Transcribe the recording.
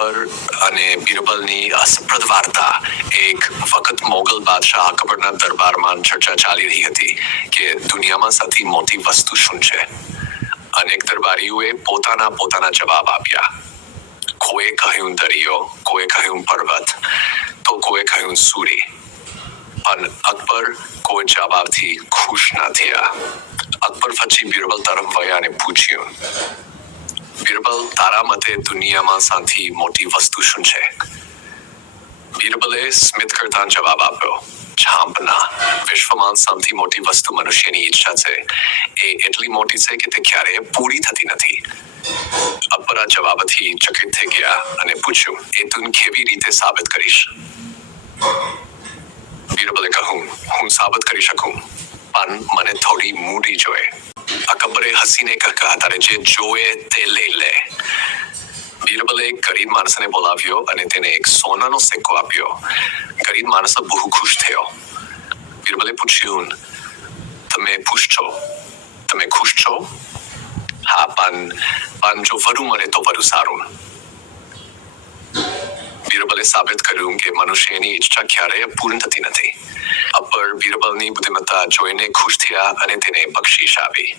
અકબર અને બિરબલની અસપ્રદ વાર્તા એક વખત મોગલ બાદશાહ અકબરના દરબારમાં ચર્ચા ચાલી રહી હતી કે દુનિયામાં સૌથી મોટી વસ્તુ શું છે? અનેક દરબારીઓએ પોતાના પોતાના જવાબ આપ્યા. કોઈએ કહ્યું દરિયો કોઈએ કહ્યું પર્વત, તો કોઈએ કહ્યું સૂર્ય પણ અકબર કોઈ જવાબથી ખુશ ન થયા. અકબર પછી બિરબલ તરફ વયા અને પૂછ્યું બિરબલ તારા મતે દુનિયામાં સૌથી મોટી વસ્તુ શું છે? બિરબલે સ્મિત કરતા જવાબ આપ્યો છાંપના વિશ્વમાં સૌથી મોટી વસ્તુ મનુષ્યની ઈચ્છા છે. એ એટલી મોટી છે કે તે ક્યારેય પૂરી થતી નથી. અપરા જવાબથી ચકિત થઈ ગયા અને પૂછ્યું, એ તું કેવી રીતે સાબિત કરીશ? બિરબલે કહું હું સાબિત કરી શકું, પણ મને થોડી મૂડી જોઈએ. અકબરે હસીને કહ્યા તારે જે જોએ તે લઈ લે. બીરબલે એક ગરીબ માણસને બોલાવ્યો અને તેને એક સોનાનો સિક્કો આપ્યો. ગરીબ માણસ બહુ ખુશ થયો. બીરબલે પૂછ્યું, તમે ખુશ છો? તમે ખુશ છો? હા પણ પણ જો વધુ મળે તો વધુ સારું. બીરબલે સાબિત કર્યું કે મનુષ્યની ઈચ્છા ક્યારેય પૂર્ણ થતી નથી. અપર બીરબલની બુદ્ધિમત્તા જોઈને ખુશ થયા અને તેને બક્ષિસ આપી.